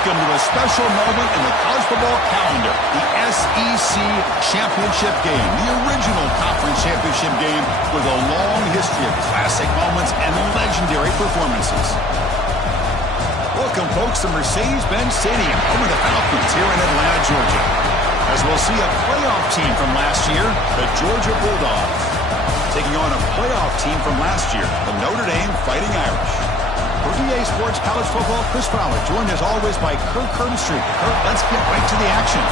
Welcome to a special moment in the college football calendar, the SEC Championship game, the original conference championship game with a long history of classic moments and legendary performances. Welcome, folks, to Mercedes-Benz Stadium, home of the Falcons here in Atlanta, Georgia, as we'll see a playoff team from last year, the Georgia Bulldogs, taking on a playoff team from last year, the Notre Dame Fighting Irish. For EA Sports College Football, Chris Fowler, joined as always by Kirk Herbstreit. Kirk, let's get right to the action.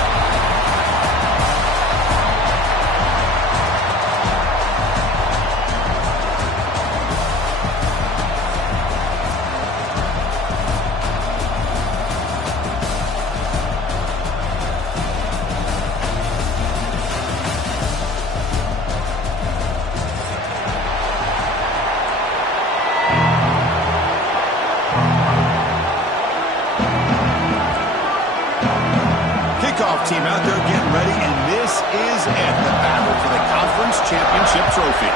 Team out there getting ready, and this is it, the battle for the conference championship trophy.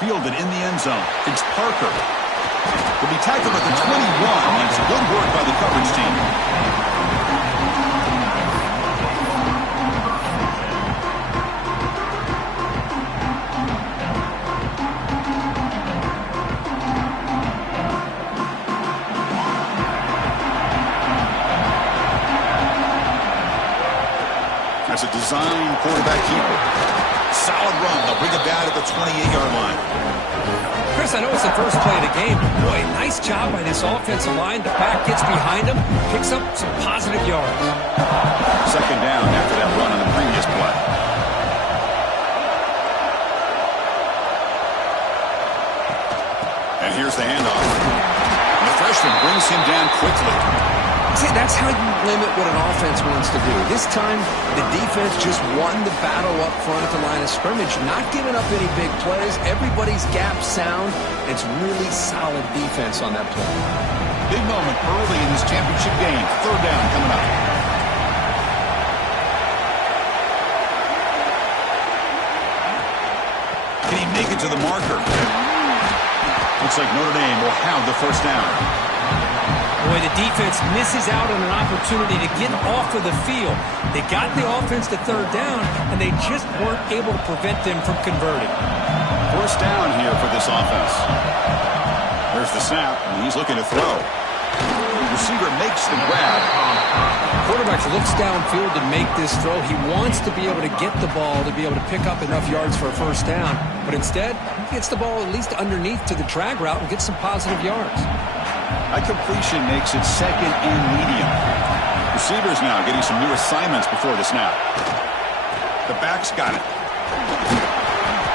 Fielded in the end zone. It's Parker. Will be tackled at the 21. That's good work by the coverage team. As a design quarterback keeper. Solid run. They'll bring it down at the 28-yard line. Chris, I know it's the first play of the game, but boy, nice job by this offensive line. The back gets behind him, picks up some positive yards. Second down after that run on the previous play. And here's the handoff. And the freshman brings him down quickly. See, that's how you limit what an offense wants to do. This time, the defense just won the battle up front at the line of scrimmage, not giving up any big plays. Everybody's gap sound. It's really solid defense on that play. Big moment early in this championship game. Third down coming up. Can he make it to the marker? Looks like Notre Dame will have the first down. Boy, the defense misses out on an opportunity to get off of the field. They got the offense to third down, and they just weren't able to prevent them from converting. First down here for this offense. There's the snap, and he's looking to throw. The receiver makes the grab. Quarterback looks downfield to make this throw. He wants to be able to get the ball to be able to pick up enough yards for a first down, but instead, he gets the ball at least underneath to the drag route and gets some positive yards. That completion makes it second and medium. Receivers now getting some new assignments before the snap. The back's got it.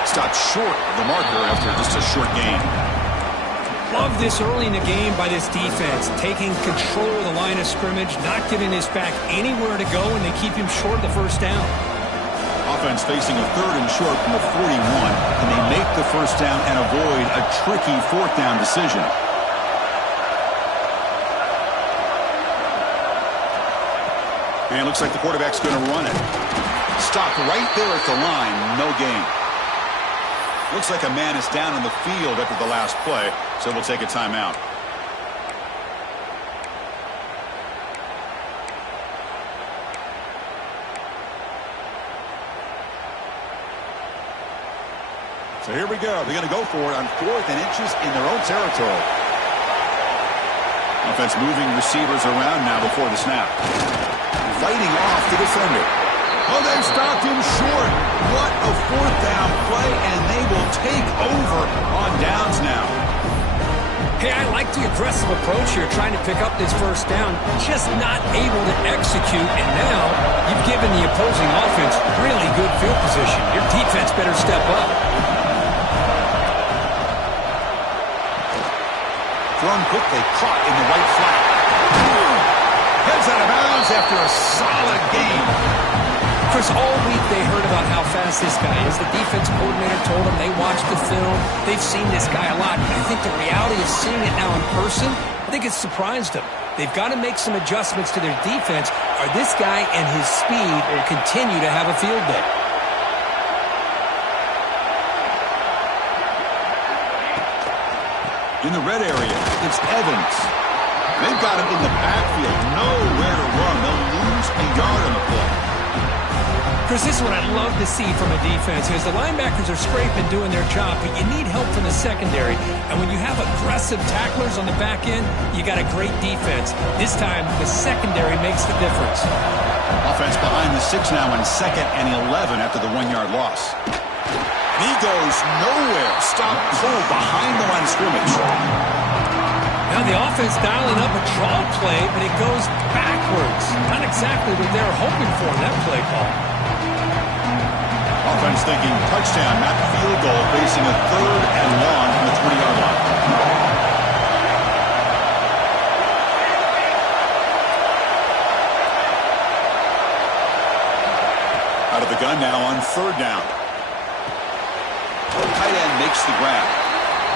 Stopped short of the marker after just a short gain. Love this early in the game by this defense, taking control of the line of scrimmage, not giving his back anywhere to go, and they keep him short of the first down. Offense facing a third and short from the 41. Can they make the first down and avoid a tricky fourth down decision? And it looks like the quarterback's going to run it. Stopped right there at the line. No gain. Looks like a man is down on the field after the last play, so we'll take a timeout. So here we go. They're going to go for it on 4th and inches in their own territory. Offense moving receivers around now before the snap. Fighting off the defender. Oh, they've stopped him short. What a fourth down play, and they will take over on downs now. Hey, I like the aggressive approach here, trying to pick up this first down, just not able to execute, and now you've given the opposing offense really good field position. Your defense better step up. Thrown quickly, caught in the right flat. Heads out of bounds after a solid game. Chris, all week they heard about how fast this guy is. The defense coordinator told them they watched the film. They've seen this guy a lot. But I think the reality of seeing it now in person, I think it's surprised them. They've got to make some adjustments to their defense, or this guy and his speed will continue to have a field day. In the red area, it's Evans. They've got him in the backfield. Nowhere to run. They'll lose a yard on the play. Chris, this is what I'd love to see from a defense. As the linebackers are scraping, doing their job, but you need help from the secondary. And when you have aggressive tacklers on the back end, you got a great defense. This time, the secondary makes the difference. Offense behind the 6 now in 2nd and 11 after the 1-yard loss. He goes nowhere. Stop cold behind the line of scrimmage. Now the offense dialing up a draw play, but it goes backwards. Not exactly what they were hoping for in that play call. Offense thinking touchdown, not field goal, facing a 3rd and long from the 20-yard line. Out of the gun now on 3rd down. Tight end makes the grab.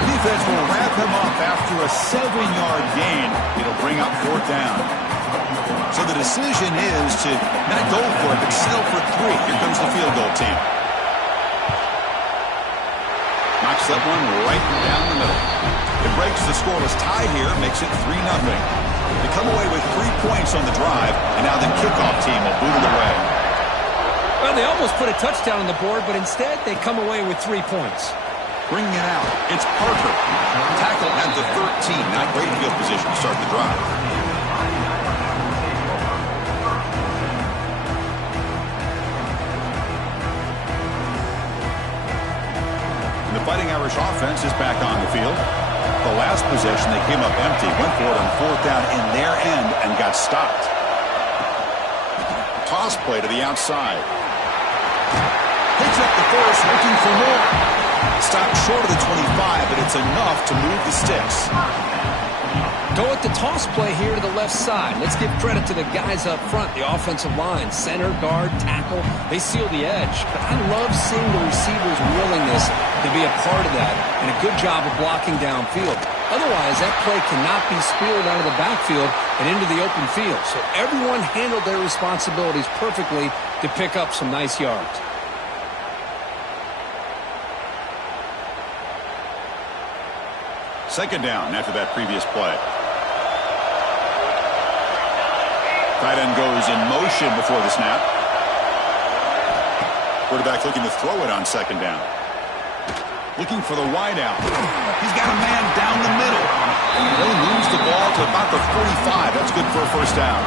Defense will wrap him up after a 7-yard gain. It'll bring up 4th down. So the decision is to not go for it, but settle for 3. Here comes the field goal team. Knocks that one right down the middle. It breaks the scoreless tie here, makes it 3-0. They come away with 3 points on the drive, and now the kickoff team will boot it away. Well, they almost put a touchdown on the board, but instead they come away with 3 points. Bringing it out, it's Parker. Tackle at the 13. Not great field position to start the drive. The Fighting Irish offense is back on the field. The last possession, they came up empty, went for it on 4th down in their end and got stopped. Toss play to the outside. Picks up the first, looking for more. Stopped short of the 25, but it's enough to move the sticks. Go with the toss play here to the left side. Let's give credit to the guys up front, the offensive line, center, guard, tackle. They seal the edge. But I love seeing the receivers' willingness to be a part of that and a good job of blocking downfield. Otherwise, that play cannot be spilled out of the backfield and into the open field. So everyone handled their responsibilities perfectly to pick up some nice yards. Second down after that previous play. Tight end goes in motion before the snap. Quarterback looking to throw it on 2nd down. Looking for the wideout. He's got a man down the middle. He moves the ball to about the 45. That's good for a 1st down.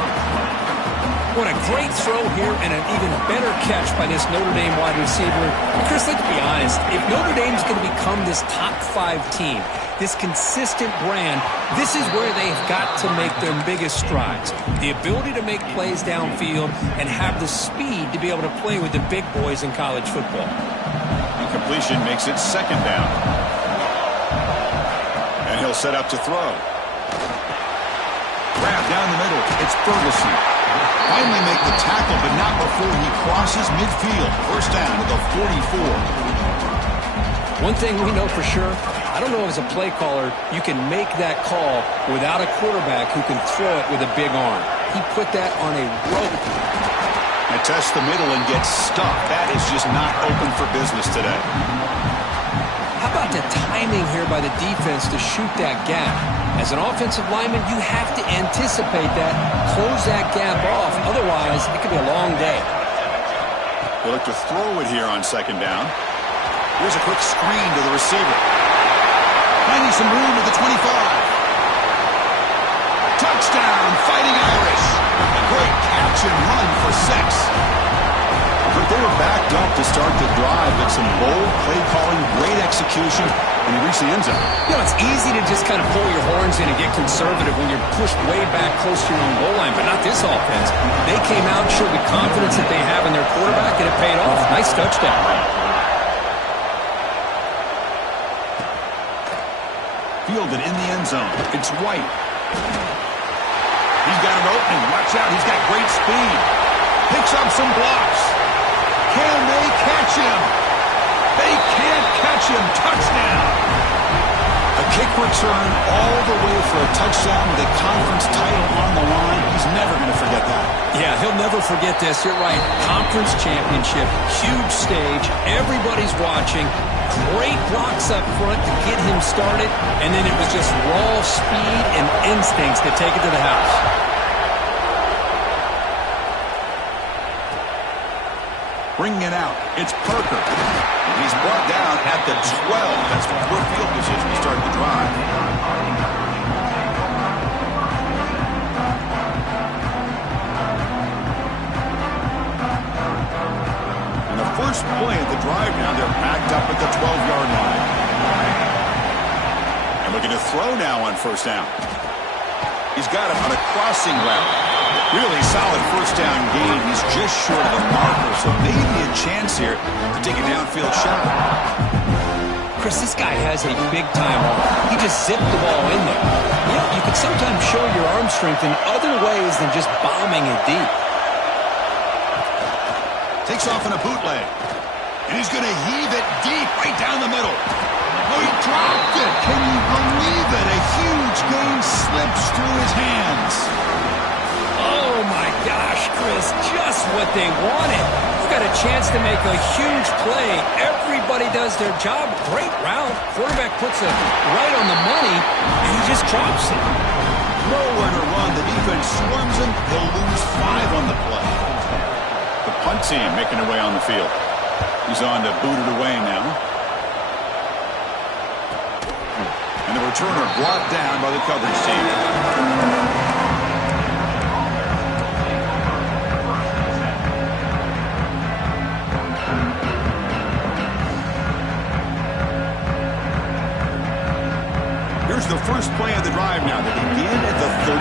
What a great throw here and an even better catch by this Notre Dame wide receiver. Chris, let's be honest. If Notre Dame's going to become this top 5 team, this consistent brand, this is where they've got to make their biggest strides. The ability to make plays downfield and have the speed to be able to play with the big boys in college football. Incompletion makes it 2nd down. And he'll set up to throw. Grab down the middle. It's Ferguson. Finally make the tackle, but not before he crosses midfield. 1st down to the 44. One thing we know for sure, I don't know as a play caller, you can make that call without a quarterback who can throw it with a big arm. He put that on a rope. And tests the middle and gets stuck. That is just not open for business today. How about the timing here by the defense to shoot that gap? As an offensive lineman, you have to anticipate that, close that gap off. Otherwise, it could be a long day. They look to throw it here on 2nd down. Here's a quick screen to the receiver. Finding some room at the 25. Touchdown, Fighting Irish. A great catch and run for 6. But they were backed up to start the drive, but some bold play calling, great execution, and he reached the end zone. You know, it's easy to just kind of pull your horns in and get conservative when you're pushed way back close to your own goal line, but not this offense. They came out, showed the confidence that they have in their quarterback, and it paid off. Nice touchdown. Fielded in the end zone. It's White. He's got an opening. Watch out. He's got great speed. Picks up some blocks. Can they catch him? They can't catch him. Touchdown. A kick return all the way for a touchdown with a conference title on the line. He's never going to forget that. Yeah, he'll never forget this. You're right. Conference championship, huge stage. Everybody's watching. Great blocks up front to get him started, and then it was just raw speed and instincts to take it to the house. Bringing it out, it's Parker. He's brought down at the 12. That's poor field position to start the drive. And the first play of the drive now, they're backed up at the 12-yard line. And looking to throw now on first down. He's got him on a crossing route. Really solid first down gain. He's just short of the marker, so maybe a chance here to take a downfield shot. Chris, this guy has a big-time arm. He just zipped the ball in there. Yeah, you can sometimes show your arm strength in other ways than just bombing it deep. Takes off in a bootleg. And he's going to heave it deep right down the middle. Oh, he dropped it. Can you believe it? A huge gain slips through his hands. Oh, my gosh, Chris, just what they wanted. You've got a chance to make a huge play. Everybody does their job. Great route. Quarterback puts it right on the money, and he just drops it. Nowhere to run. The defense swarms him. He'll lose 5 on the play. The punt team making their way on the field. He's on to boot it away now. And the returner brought down by the coverage team. Here's the first play of the drive now. They begin at the 39.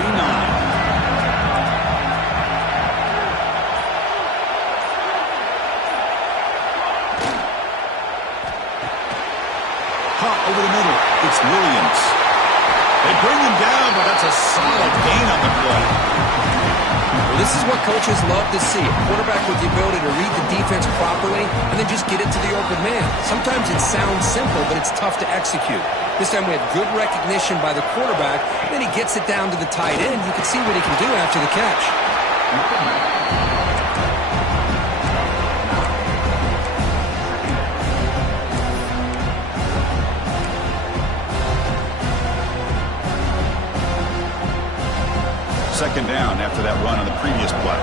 Hot over the middle. It's Williams. They bring him down, but that's a solid gain on the play. Well, this is what coaches love to see. A quarterback with the ability to read the defense properly and then just get it to the open man. Sometimes it sounds simple, but it's tough to execute. This time we had good recognition by the quarterback. Then he gets it down to the tight end. You can see what he can do after the catch. Second down after that run on the previous play.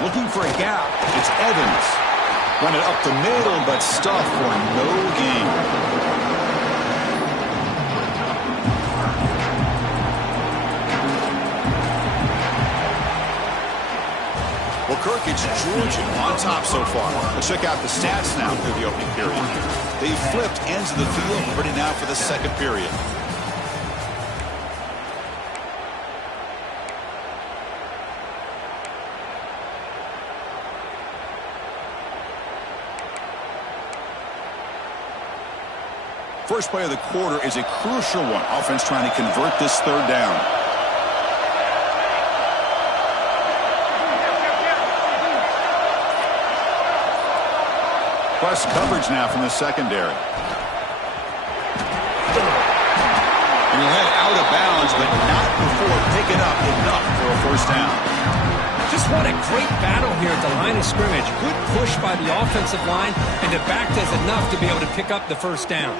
Looking for a gap. It's Evans. Run it up the middle, but stuff for no gain. Well, Kirk, it's Georgia on top so far. Let's check out the stats now through the opening period. They flipped ends of the field, ready now for the second period. First play of the quarter is a crucial one. Offense trying to convert this third down. Plus coverage now from the secondary. And he head out of bounds, but not before picking up enough for a first down. Just what a great battle here at the line of scrimmage. Good push by the offensive line, and the back does enough to be able to pick up the first down.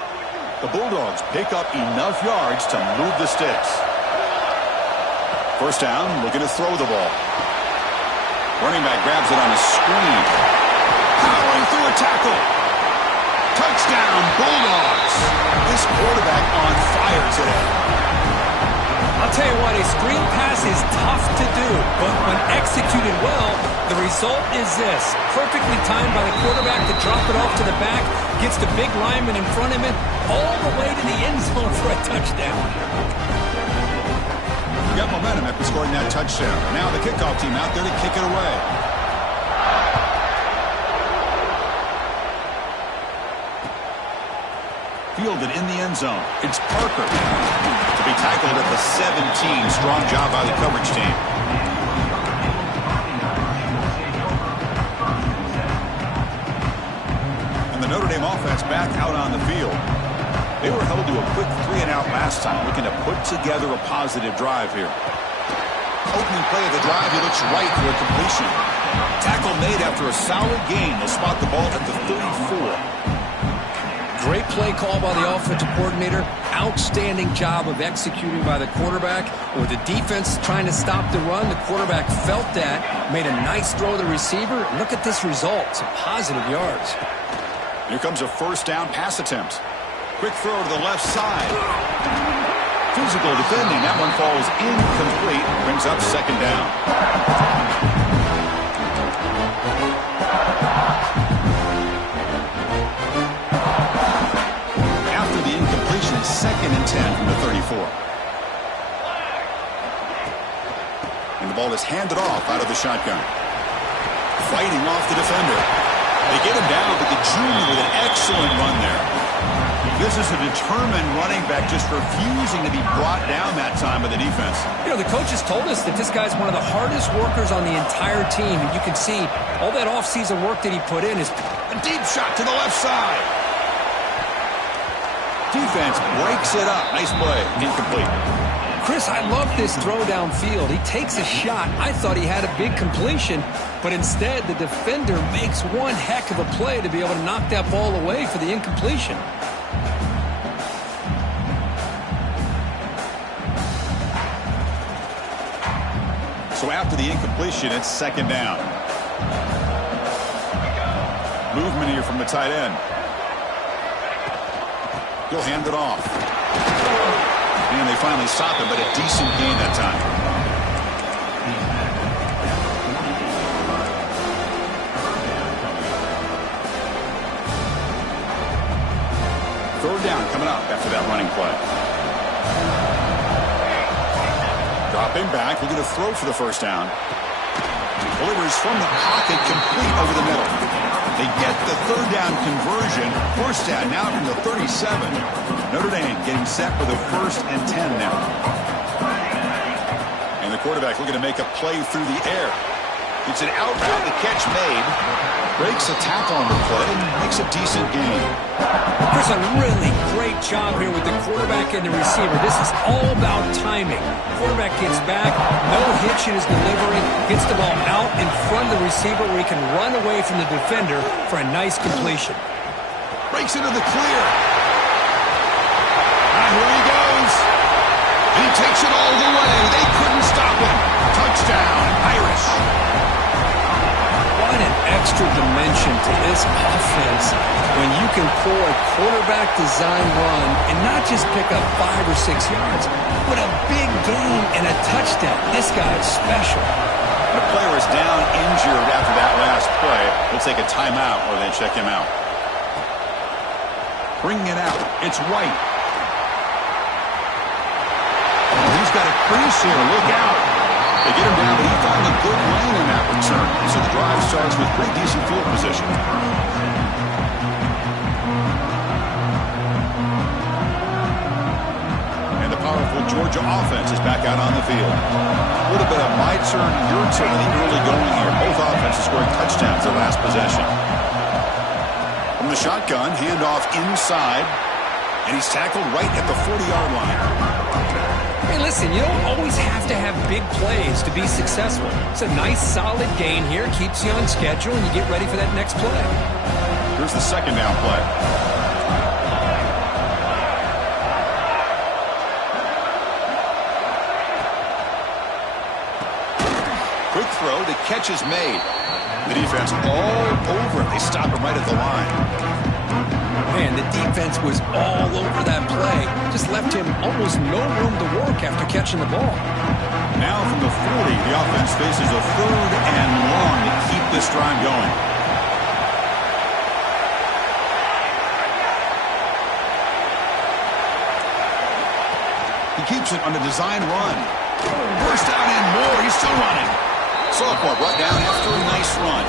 The Bulldogs pick up enough yards to move the sticks. First down, looking to throw the ball. Running back grabs it on a screen. Powering through a tackle. Touchdown, Bulldogs. This quarterback on fire today. I'll tell you what, a screen pass is tough to do, but when executed well, the result is this. Perfectly timed by the quarterback to drop it off to the back, gets the big lineman in front of him, all the way to the end zone for a touchdown. We got momentum after scoring that touchdown. Now the kickoff team out there to kick it away. Fielded in the end zone. It's Parker. To be tackled at the 17. Strong job by the coverage team. And the Notre Dame offense back out on the field. They were held to a quick 3-and-out last time, looking to put together a positive drive here. opening play of the drive. He looks right for a completion. Tackle made after a solid gain. They'll spot the ball at the 34. Great play call by the offensive coordinator. Outstanding job of executing by the quarterback. With the defense trying to stop the run, the quarterback felt that, made a nice throw to the receiver. Look at this result. Some positive yards. Here comes a first down pass attempt. Quick throw to the left side. Physical defending. That one falls incomplete. Brings up second down. After the incompletion, second and 10 from the 34. And the ball is handed off out of the shotgun. Fighting off the defender. They get him down, but the junior with an excellent run there. This is a determined running back just refusing to be brought down that time by the defense. You know, the coaches told us that this guy's one of the hardest workers on the entire team. And you can see all that offseason work that he put in is a deep shot to the left side. Defense breaks it up. Nice play. Incomplete. Chris, I love this throw downfield. He takes a shot. I thought he had a big completion, but instead the defender makes one heck of a play to be able to knock that ball away for the incompletion. So after the incompletion, it's second down. Movement here from the tight end. He'll hand it off. And they finally stop him, but a decent gain that time. Third down coming up after that running play. Dropping back, looking to throw for the first down. Delivers from the pocket, complete over the middle. They get the third down conversion. First down now from the 37. Notre Dame getting set for the 1st and 10 now. And the quarterback looking to make a play through the air. It's an out route, the catch made. Breaks a tackle on the play and makes a decent gain. Chris, a really great job here with the quarterback and the receiver. This is all about timing. Quarterback gets back, no hitch in his delivery, gets the ball out in front of the receiver where he can run away from the defender for a nice completion. Breaks into the clear. And here he goes. And he takes it all the way. They couldn't stop him. Touchdown, Irish. What an extra dimension to this offense when you can pull a quarterback design run and not just pick up 5 or 6 yards, but a big gain and a touchdown. This guy is special. The player is down injured after that last play. We'll take a timeout or they check him out. Bringing it out. It's White. Oh, he's got a crease here. Look out. They get him down, but he found a good lane in that return. So the drive starts with pretty decent field position. And the powerful Georgia offense is back out on the field. A little bit of my turn, your turn in the early going here. Both offenses scoring touchdowns their last possession. From the shotgun, handoff inside. And he's tackled right at the 40-yard line. Hey, listen, you don't always have to have big plays to be successful. It's a nice, solid gain here. Keeps you on schedule, and you get ready for that next play. Here's the second down play. Quick throw. The catch is made. The defense all over it. They stop him right at the line. Man, the defense was all over that play. Just left him almost no room to work after catching the ball. Now from the 40, the offense faces a 3rd and long to keep this drive going. He keeps it on the design run. Burst out and more. He's still running. Sophomore brought down after a nice run.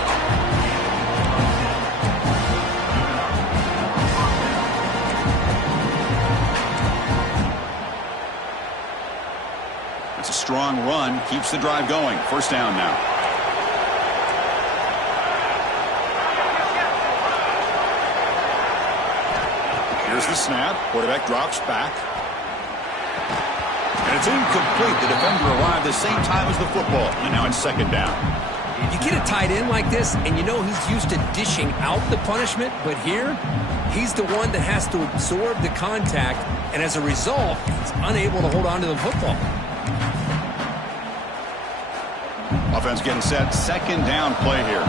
Strong run keeps the drive going. First down now. Here's the snap. Quarterback drops back. And incomplete. The defender arrived the same time as the football, and now it's second down. You get a tight end like this, and you know he's used to dishing out the punishment, but here, he's the one that has to absorb the contact, and as a result, he's unable to hold on to the football. Offense getting set. Second down play here.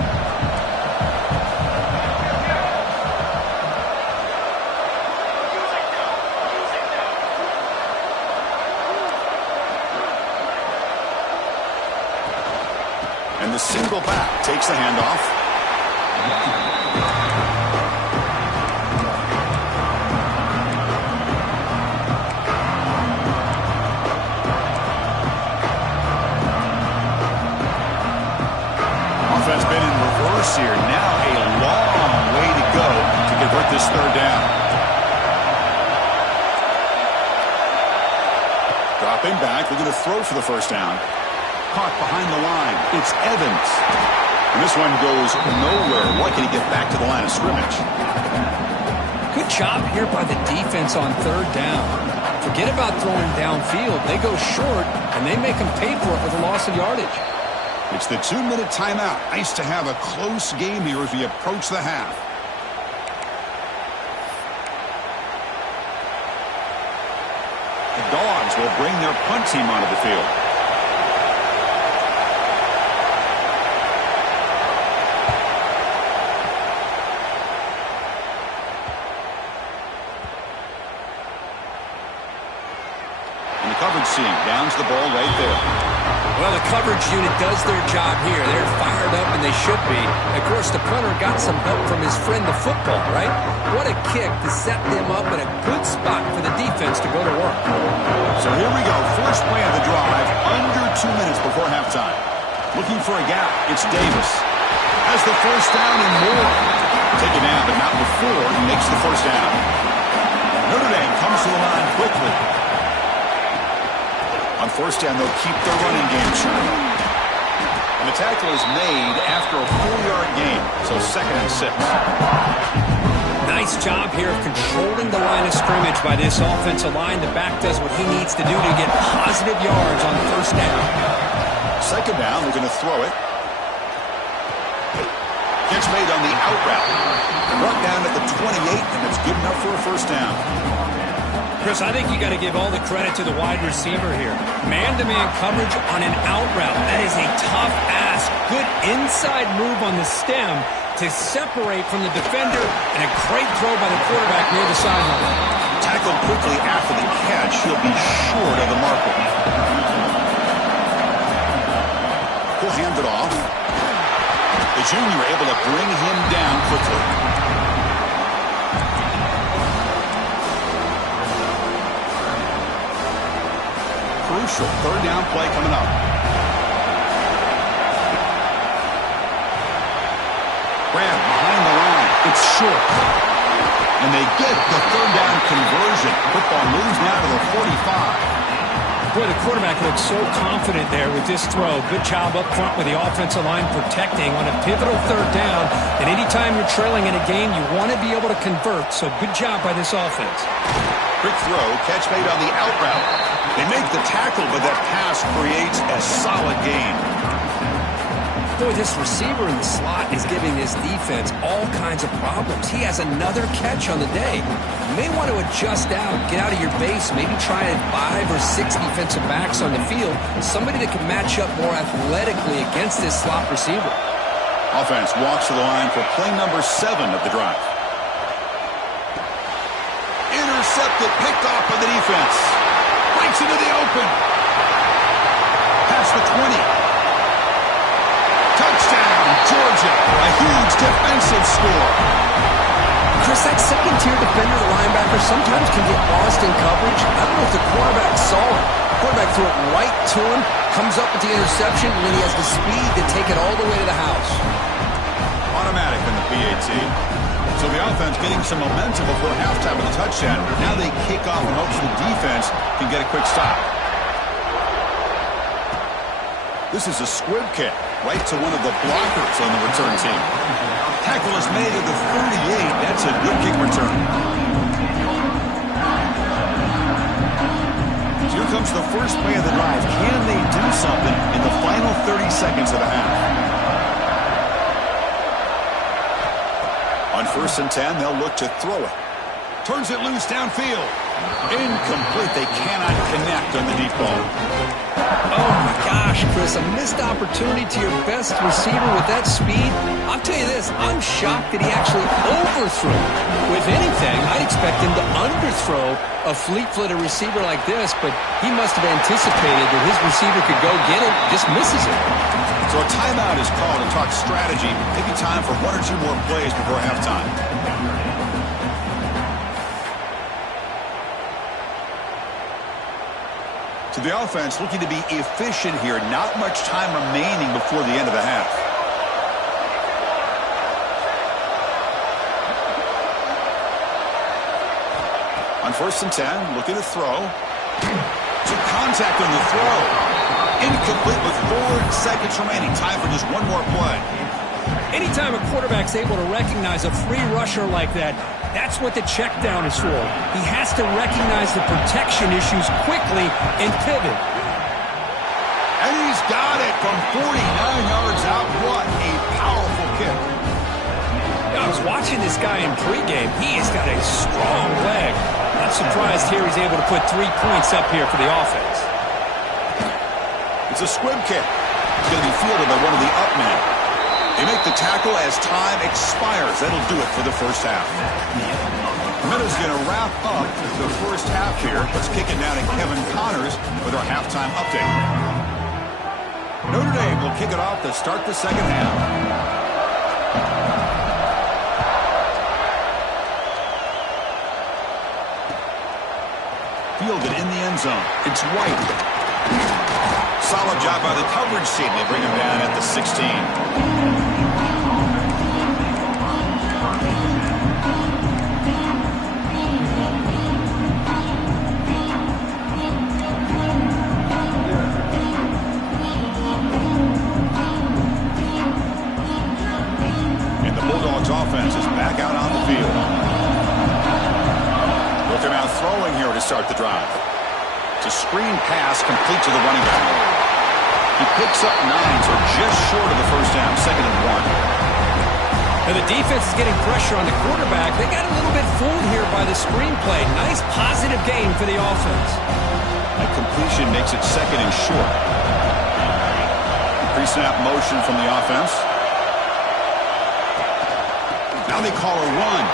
And the single back takes the handoff. Offense been in reverse here. Now a long way to go to convert this third down. Dropping back, looking to throw for the first down. Caught behind the line. It's Evans. And this one goes nowhere. Why can he get back to the line of scrimmage? Good job here by the defense on third down. Forget about throwing downfield. They go short, and they make them pay for it with a loss of yardage. It's the 2-minute timeout. Nice to have a close game here as we approach the half. The Dogs will bring their punt team onto the field. Coverage seam. Downs the ball right there. Well, the coverage unit does their job here. They're fired up, and they should be. Of course, the punter got some help from his friend, the football, right? What a kick to set them up in a good spot for the defense to go to work. So here we go. First play of the drive, under 2 minutes before halftime. Looking for a gap. It's Davis. Has the first down and more. Take it down, but not before he makes the first down. Notre Dame comes to the line quickly. On first down, they'll keep their running game churning. And the tackle is made after a 4-yard gain, so 2nd and 6. Nice job here of controlling the line of scrimmage by this offensive line. The back does what he needs to do to get positive yards on the first down. Second down, they're going to throw it. Catch made on the out route. Brought down at the 28, and it's good enough for a first down. Chris, I think you got to give all the credit to the wide receiver here. Man-to-man coverage on an out route. That is a tough ask. Good inside move on the stem to separate from the defender, and a great throw by the quarterback near the sideline. Tackled quickly after the catch. He'll be short of the marker. He'll hand it off. The junior able to bring him down quickly. Crucial third down play coming up. Grab behind the line. It's short. And they get the third down conversion. Football moves now to the 45. Boy, the quarterback looks so confident there with this throw. Good job up front with the offensive line protecting on a pivotal third down. And anytime you're trailing in a game, you want to be able to convert. So good job by this offense. Quick throw, catch made on the out route. They make the tackle, but that pass creates a solid gain. Boy, this receiver in the slot is giving this defense all kinds of problems. He has another catch on the day. You may want to adjust out, get out of your base, maybe try 5 or 6 defensive backs on the field, somebody that can match up more athletically against this slot receiver. Offense walks to the line for play number 7 of the drive. Intercepted, picked off by the defense. Breaks into the open. Past the 20. Touchdown, Georgia. A huge defensive score. Chris, that second-tier defender, the linebacker, sometimes can get lost in coverage. I don't know if the quarterback saw it. The quarterback threw it right to him, comes up with the interception, and then he has the speed to take it all the way to the house. Automatic in the PAT. So the offense getting some momentum before halftime with a touchdown. Now they kick off in hopes the defense can get a quick stop. This is a squib kick right to one of the blockers on the return team. Tackle is made at the 38. That's a good kick return. So here comes the first play of the drive. Can they do something in the final 30 seconds of the half? On 1st and 10, they'll look to throw it. Turns it loose downfield. Incomplete. They cannot connect on the deep ball. Oh, my gosh, Chris. A missed opportunity to your best receiver with that speed. I'll tell you this. I'm shocked that he actually overthrew. If anything, I'd expect him to underthrow a fleet-footed receiver like this, but he must have anticipated that his receiver could go get it, just misses it. So a timeout is called to talk strategy. Maybe time for 1 or 2 more plays before halftime. So the offense looking to be efficient here. Not much time remaining before the end of the half. On 1st and 10, looking to throw. To contact on the throw. Incomplete with 4 seconds remaining. Time for just 1 more play. Anytime a quarterback's able to recognize a free rusher like that, that's what the check down is for. He has to recognize the protection issues quickly and pivot. And he's got it from 49 yards out. What a powerful kick. I was watching this guy in pregame. He has got a strong leg. Not surprised here he's able to put 3 points up here for the offense. It's a squib kick. It's going to be fielded by one of the up men. They make the tackle as time expires. That'll do it for the first half. Minutes going to wrap up the first half here. Let's kick it down to Kevin Connors with our halftime update. Notre Dame will kick it off to start the second half. Fielded in the end zone. It's White. Solid job by the coverage team. They bring him down at the 16. Offense is back out on the field. Looking out throwing here to start the drive. It's a screen pass complete to the running back. He picks up 9, so just short of the first down, 2nd and 1. And the defense is getting pressure on the quarterback. They got a little bit fooled here by the screenplay. Nice positive gain for the offense. That completion makes it 2nd and short. Pre-snap motion from the offense. Now they call a run.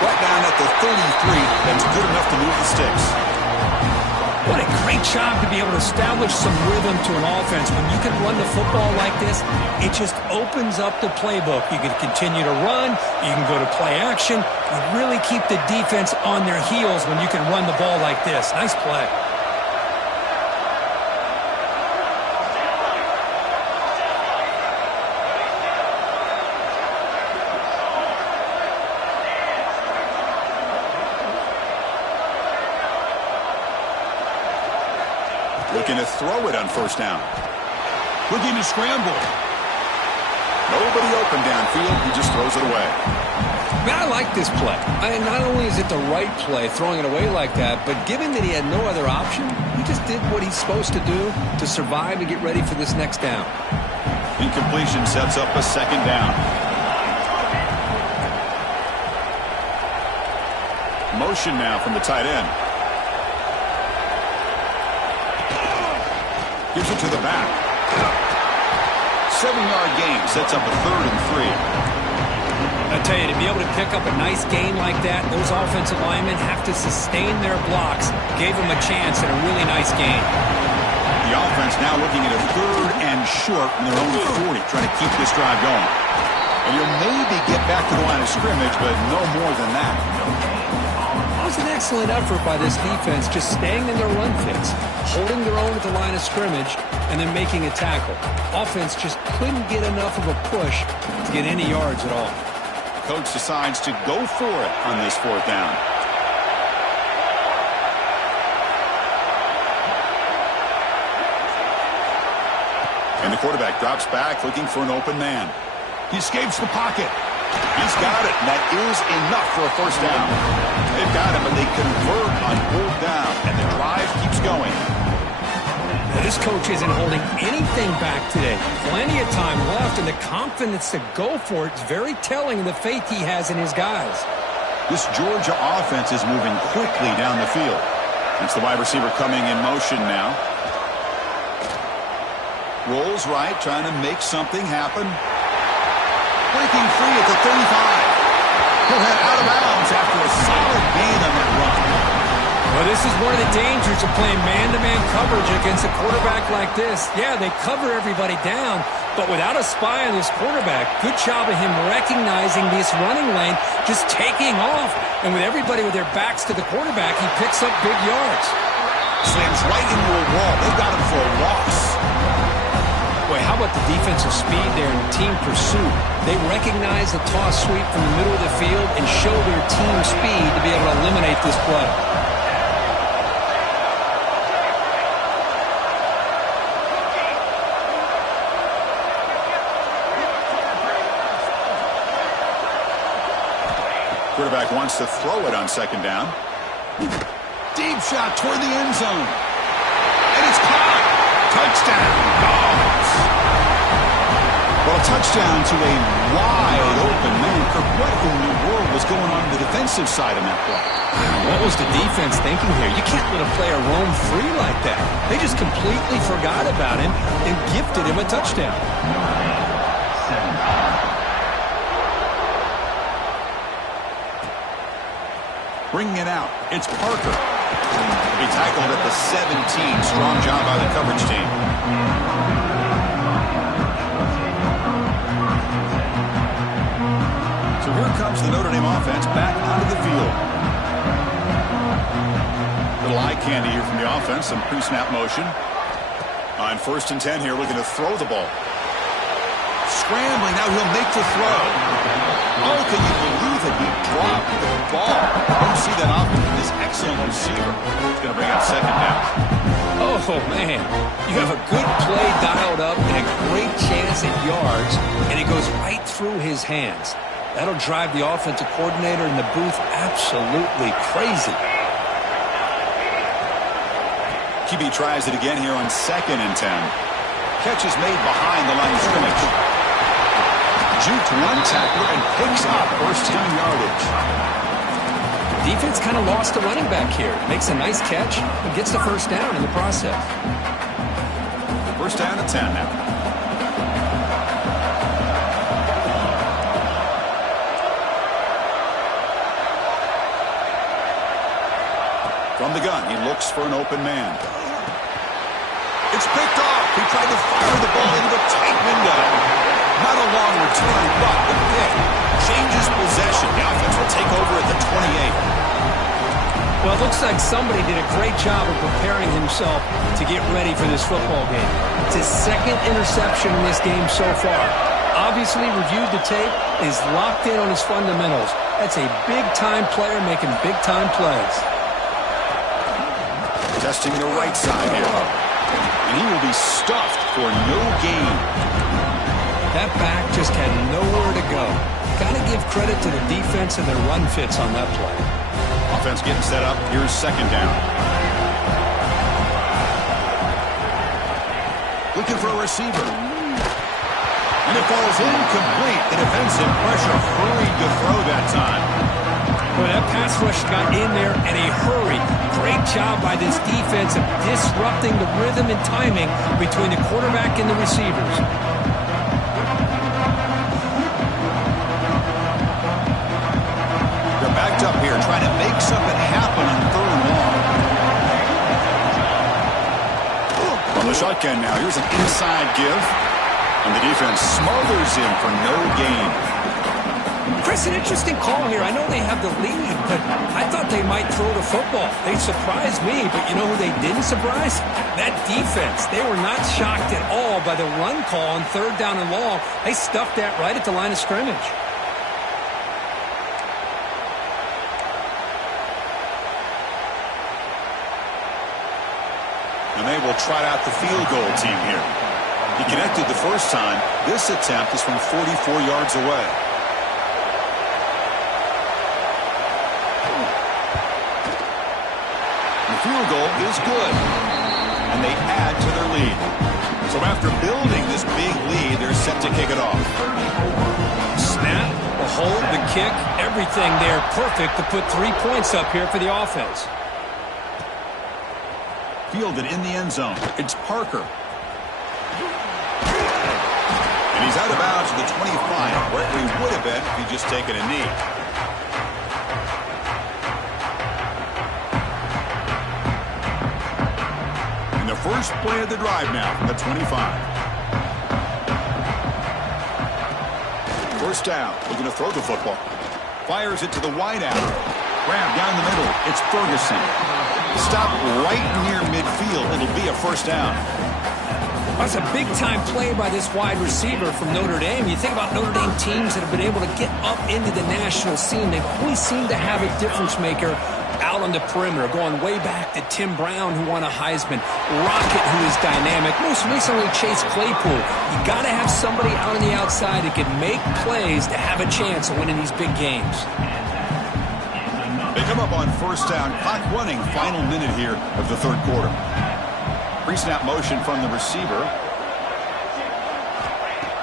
Right down at the 33. That's good enough to move the sticks. What a great job to be able to establish some rhythm to an offense. When you can run the football like this, it just opens up the playbook. You can continue to run. You can go to play action. You really keep the defense on their heels when you can run the ball like this. Nice play. Looking to throw it on first down. Looking to scramble. Nobody open downfield. He just throws it away. I like this play. Not only is it the right play, throwing it away like that, but given that he had no other option, he just did what he's supposed to do to survive and get ready for this next down. Incompletion sets up a 2nd down. Motion now from the tight end. Gives it to the back. 7-yard gain sets up a 3rd and 3. I tell you, to be able to pick up a nice gain like that, those offensive linemen have to sustain their blocks. Gave them a chance at a really nice gain. The offense now looking at a 3rd and short from their own 40, trying to keep this drive going. And you'll maybe get back to the line of scrimmage, but no more than that. That was an excellent effort by this defense, just staying in their run fits, holding their own at the line of scrimmage, and then making a tackle. Offense just couldn't get enough of a push to get any yards at all. Coach decides to go for it on this 4th down. And the quarterback drops back looking for an open man. He escapes the pocket. He's got it, and that is enough for a first down. They've got him, and they convert on fourth down, and the drive keeps going. This coach isn't holding anything back today. Plenty of time left, and the confidence to go for it is very telling of the faith he has in his guys. This Georgia offense is moving quickly down the field. It's the wide receiver coming in motion now. Rolls right, trying to make something happen. Breaking free at the 35. He'll head out of bounds after a solid gain on that run. Well, this is one of the dangers of playing man-to-man coverage against a quarterback like this. Yeah, they cover everybody down, but without a spy on this quarterback, good job of him recognizing this running lane, just taking off. And with everybody with their backs to the quarterback, he picks up big yards. Slams right into a wall. They've got him for a loss. Boy, how about the defensive speed there in team pursuit? They recognize the toss sweep from the middle of the field and show their team speed to be able to eliminate this play. Quarterback wants to throw it on second down. Deep shot toward the end zone. And it's caught. Touchdown, Dogs. Well, touchdown to a wide open man. Kirk, what in the world was going on the defensive side of that play? What was the defense thinking here? You can't let a player roam free like that. They just completely forgot about him and gifted him a touchdown. Bringing it out, it's Parker. He tackled at the 17. Strong job by the coverage team. So here comes the Notre Dame offense back onto the field. Little eye candy here from the offense, some pre-snap motion. On 1st and 10 here, looking to throw the ball. Scrambling, now he'll make the throw. Oh, can you believe it? He dropped the ball. Don't see that often from this excellent receiver. He's going to bring up second down. Oh, man. You have a good play dialed up and a great chance at yards, and it goes right through his hands. That'll drive the offensive coordinator in the booth absolutely crazy. QB tries it again here on 2nd and 10. Catch is made behind the line of scrimmage. Juked one tackler and picks up first down yardage. Defense kind of lost the running back here. Makes a nice catch and gets the first down in the process. First down at 10 now. From the gun, he looks for an open man. It's picked off. He tried to fire the ball into a tight window. Not a long return, but the pick changes possession. The offense will take over at the 28. Well, it looks like somebody did a great job of preparing himself to get ready for this football game. It's his 2nd interception in this game so far. Obviously reviewed the tape, is locked in on his fundamentals. That's a big-time player making big-time plays. Testing the right side here. And he will be stuffed for no gain. That back just had nowhere to go. Got to give credit to the defense and their run fits on that play. Offense getting set up. Here's second down. Looking for a receiver. And it falls incomplete. The defensive pressure hurried to throw that time. Well, that pass rush got in there in a hurry. Great job by this defense of disrupting the rhythm and timing between the quarterback and the receivers. They're backed up here, trying to make something happen on 3rd and long. On the shotgun now, here's an inside give. And the defense smothers him for no gain. Chris, an interesting call here. I know they have the lead, but I thought they might throw the football. They surprised me, but you know who they didn't surprise? That defense. They were not shocked at all by the run call on 3rd down and long. They stuffed that right at the line of scrimmage. And they will trot out the field goal team here. He connected the first time. This attempt is from 44 yards away. goal is good. And they add to their lead. So after building this big lead, they're set to kick it off. Snap, the hold, the kick, everything there perfect to put 3 points up here for the offense. Fielded in the end zone. It's Parker. And he's out of bounds to the 25, where he would have been if he'd just taken a knee. And the first play of the drive now from the 25. First down, looking to throw the football. Fires it to the wideout. Grab down the middle. It's Ferguson. Stop right near midfield. It'll be a first down. That's a big-time play by this wide receiver from Notre Dame. You think about Notre Dame teams that have been able to get up into the national scene. They've always seemed to have a difference maker out on the perimeter, going way back to Tim Brown, who won a Heisman, Rocket, who is dynamic, most recently Chase Claypool. You got to have somebody out on the outside that can make plays to have a chance of winning these big games. They come up on first down, clock running, final minute here of the third quarter. Pre-snap motion from the receiver.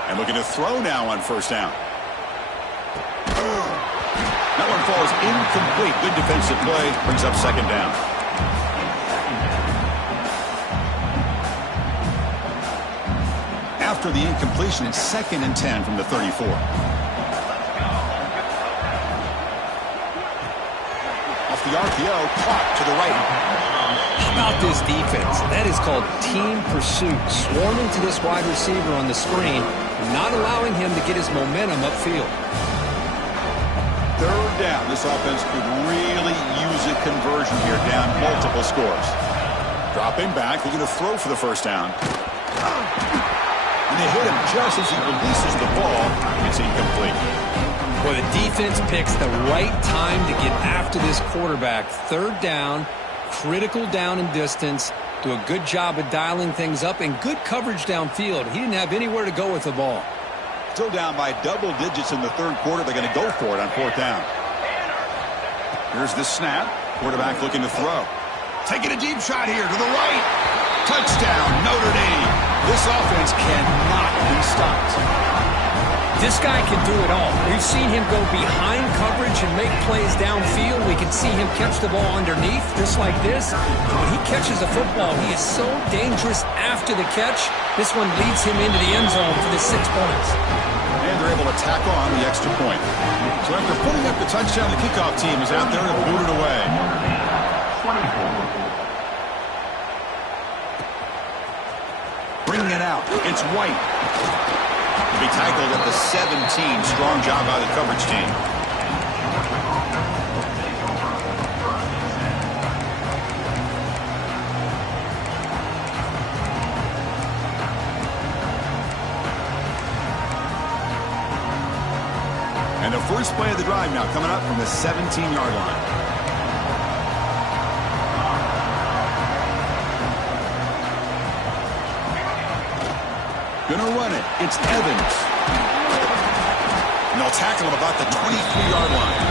And looking to throw now on first down. That one falls incomplete. Good defensive play. Brings up second down. After the incompletion, it's 2nd and 10 from the 34. Off the RPO, caught to the right. How about this defense? That is called team pursuit. Swarming to this wide receiver on the screen, not allowing him to get his momentum upfield. Third down. This offense could really use a conversion here, down multiple scores. Dropping back, looking to throw for the first down. And they hit him just as he releases the ball. It's incomplete. Well, the defense picks the right time to get after this quarterback. Third down, critical down and distance. Do a good job of dialing things up and good coverage downfield. He didn't have anywhere to go with the ball. Still down by double digits in the third quarter. They're going to go for it on fourth down. Here's the snap. Quarterback looking to throw. Taking a deep shot here to the right. Touchdown, Notre Dame. This offense cannot be stopped. This guy can do it all. We've seen him go behind coverage and make plays downfield. We can see him catch the ball underneath, just like this. When he catches a football, he is so dangerous after the catch. This one leads him into the end zone for the 6 points. And they're able to tack on the extra point. So after putting up the touchdown, the kickoff team is out there to boot it away. Bringing it out. It's White. Be tackled at the 17. Strong job by the coverage team. And the first play of the drive now coming up from the 17-yard line. Gonna run it. It's Evans. And they'll tackle him about the 23-yard line.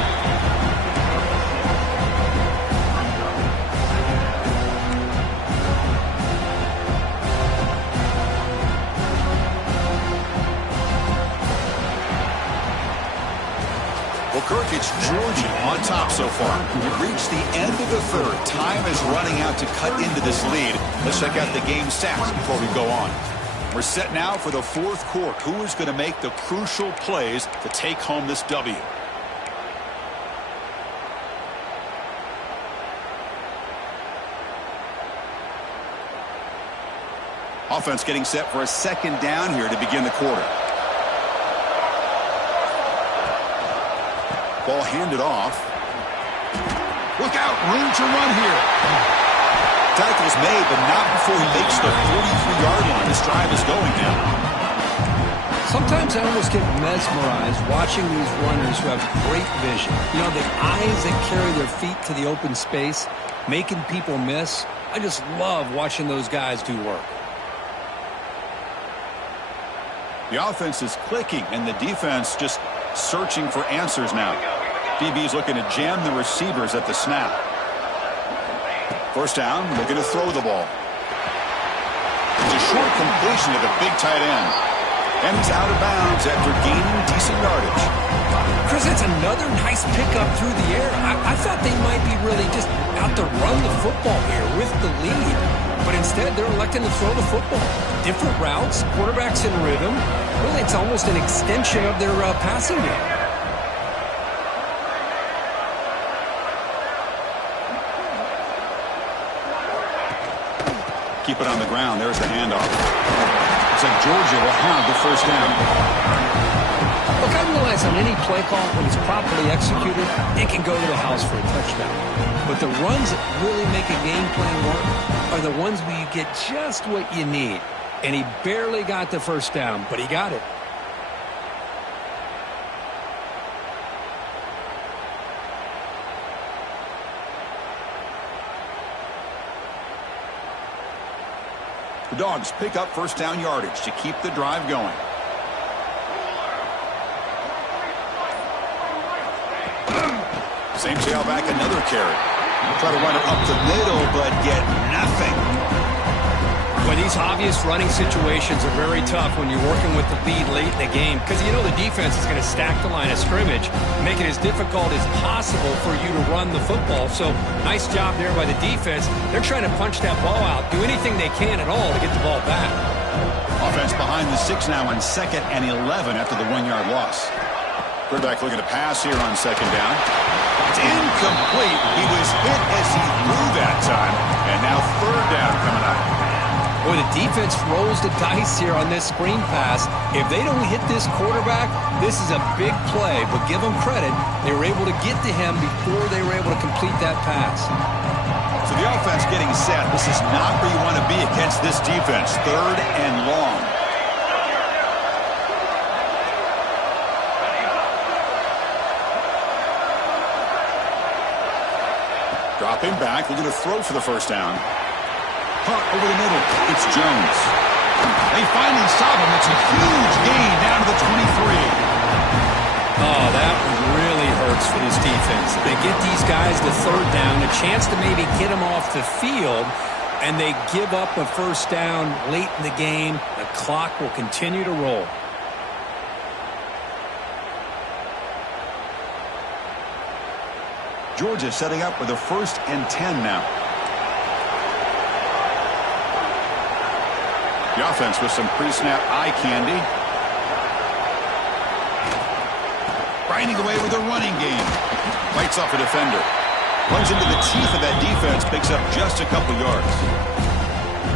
Well, Kirk, it's Georgia on top so far. We've reached the end of the third. Time is running out to cut into this lead. Let's check out the game stats before we go on. We're set now for the fourth quarter. Who is going to make the crucial plays to take home this W? Offense getting set for a second down here to begin the quarter. Ball handed off. Look out, room to run here. Tackle's made, but not before he makes the 43-yard line. This drive is going now. Sometimes I almost get mesmerized watching these runners who have great vision. You know, the eyes that carry their feet to the open space, making people miss. I just love watching those guys do work. The offense is clicking, and the defense just searching for answers now. DB's looking to jam the receivers at the snap. First down, looking to throw the ball. It's a short completion to the big tight end. And he's out of bounds after gaining decent yardage. Chris, that's another nice pickup through the air. I thought they might be really just out to run the football here with the lead. But instead, they're electing to throw the football. Different routes, quarterbacks in rhythm. Really, it's almost an extension of their passing game. Keep it on the ground. There's the handoff. Looks like Georgia will have the first down. Look, I realize on any play call, when it's properly executed, it can go to the house for a touchdown. But the runs that really make a game plan work are the ones where you get just what you need. And he barely got the first down, but he got it. The Dogs pick up first down yardage to keep the drive going. Same tailback, another carry. Try to run it up the middle, but get nothing. Well, these obvious running situations are very tough when you're working with the lead late in the game because you know the defense is going to stack the line of scrimmage, make it as difficult as possible for you to run the football. So, nice job there by the defense. They're trying to punch that ball out, do anything they can at all to get the ball back. Offense behind the 6 now on 2nd and 11 after the 1-yard loss. Quarterback looking to pass here on 2nd down. It's incomplete. He was hit as he threw that time. And now 3rd down coming up. Boy, the defense rolls the dice here on this screen pass. If they don't hit this quarterback, this is a big play. But give them credit. They were able to get to him before they were able to complete that pass. So the offense getting set. This is not where you want to be against this defense. 3rd and long. Dropping back. Looking to throw for the first down. Hunt over the middle. It's Jones. They finally stop him. It's a huge gain down to the 23. Oh, that really hurts for this defense. They get these guys to 3rd down, a chance to maybe get them off the field, and they give up a first down late in the game. The clock will continue to roll. Georgia setting up with a 1st and 10 now. The offense with some pre-snap eye candy. Grinding away with a running game. Fights off a defender. Runs into the teeth of that defense. Picks up just a couple yards.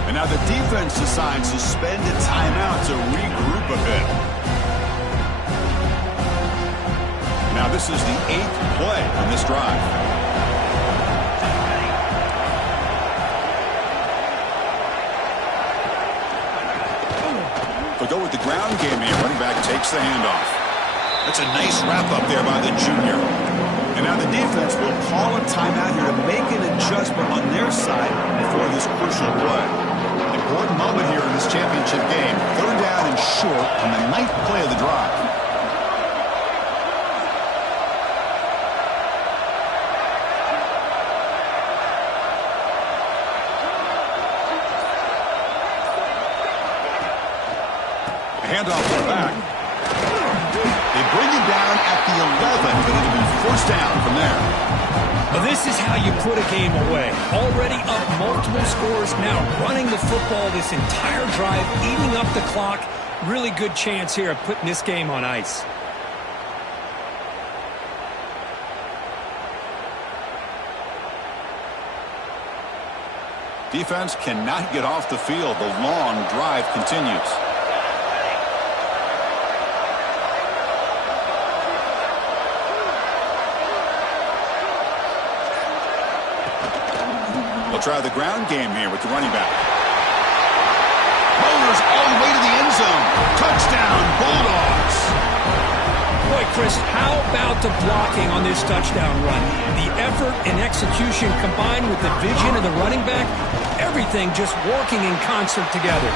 And now the defense decides to spend a timeout to regroup a bit. Now this is the 8th play on this drive. They'll go with the ground game here. Running back takes the handoff. That's a nice wrap-up there by the junior. And now the defense will call a timeout here to make an adjustment on their side before this crucial play. Important moment here in this championship game. 3rd down and short on the 9th play of the drive. Handoff to the back. They bring him down at the 11, but it'll be 1st down from there. Well, this is how you put a game away. Already up multiple scores, now running the football this entire drive, eating up the clock. Really good chance here of putting this game on ice. Defense cannot get off the field. The long drive continues. Try the ground game here with the running back. Motors all the way to the end zone. Touchdown, Bulldogs. Boy, Chris, how about the blocking on this touchdown run? The effort and execution combined with the vision of the running back, everything just working in concert together.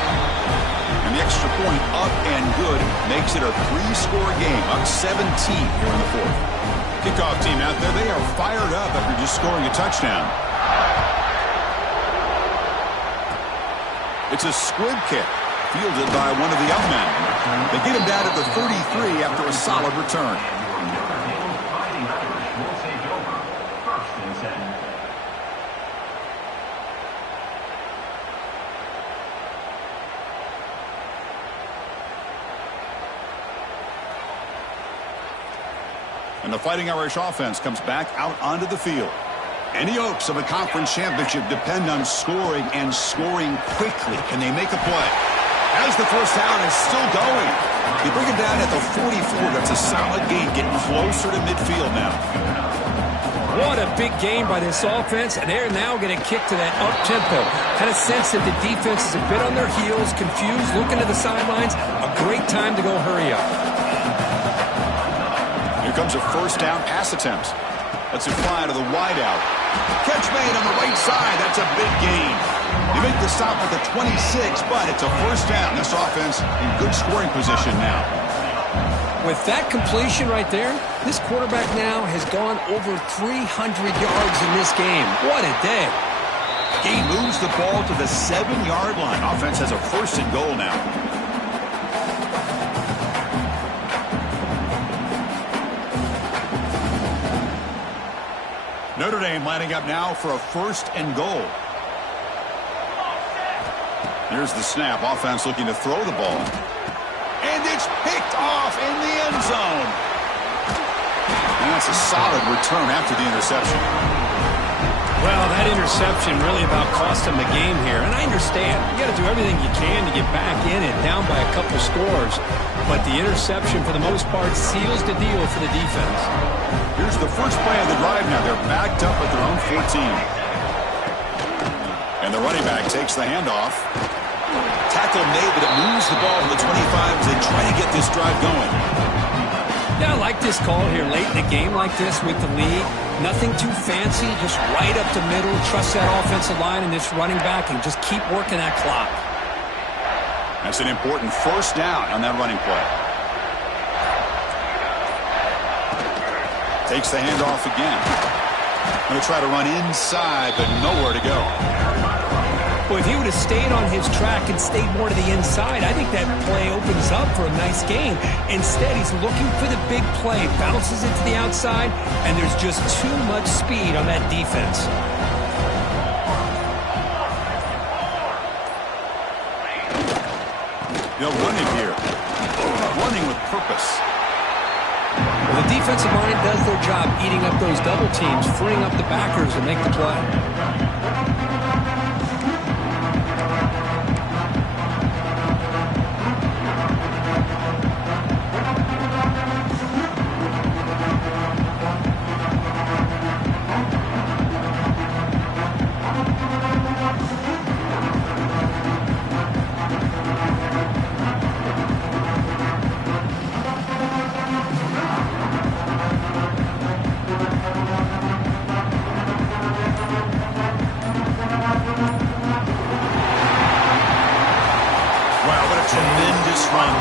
And the extra point up and good makes it a 3-score game, up 17 here in the 4th. Kickoff team out there, they are fired up after just scoring a touchdown. It's a squib kick, fielded by one of the up men. They get him down at the 33 after a solid return. And the Fighting Irish offense comes back out onto the field. Any hopes of a conference championship depend on scoring and scoring quickly. Can they make a play? As the first down is still going. They bring it down at the 44. That's a solid gain, getting closer to midfield now. What a big game by this offense, and they're now going to kick to that up-tempo. Had a sense that the defense is a bit on their heels, confused, looking to the sidelines. A great time to go hurry up. Here comes a first down pass attempt. That's a fly to the wideout. Catch made on the right side. That's a big gain. You make the stop at the 26, but it's a first down. This offense in good scoring position now. With that completion right there, this quarterback now has gone over 300 yards in this game. What a day. He moves the ball to the 7-yard line. Offense has a first and goal now. Notre Dame lining up now for a first and goal. Here's the snap. Offense looking to throw the ball. And it's picked off in the end zone. And that's a solid return after the interception. Well, that interception really about cost them the game here. And I understand you got to do everything you can to get back in it, down by a couple scores. But the interception, for the most part, seals the deal for the defense. Here's the first play of the drive now. They're backed up at their own 14. And the running back takes the handoff. Tackle made, but it moves the ball to the 25 as they try to get this drive going. Yeah, I like this call here late in a game like this with the lead. Nothing too fancy, just right up the middle. Trust that offensive line and this running back and just keep working that clock. That's an important first down on that running play. Takes the handoff again. Going to try to run inside, but nowhere to go. Well, if he would have stayed on his track and stayed more to the inside, I think that play opens up for a nice gain. Instead, he's looking for the big play, bounces it to the outside, and there's just too much speed on that defense. They'll running here. Running with purpose. Well, the defensive line does their job eating up those double teams, freeing up the backers to make the play.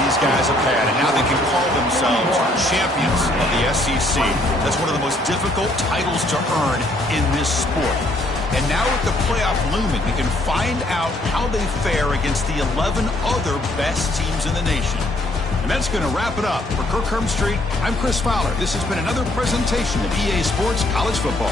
These guys have had, and now they can call themselves champions of the SEC. That's one of the most difficult titles to earn in this sport. And now with the playoff looming, we can find out how they fare against the 11 other best teams in the nation. And that's going to wrap it up. For Kirk Herbstreit, I'm Chris Fowler. This has been another presentation of EA Sports College Football.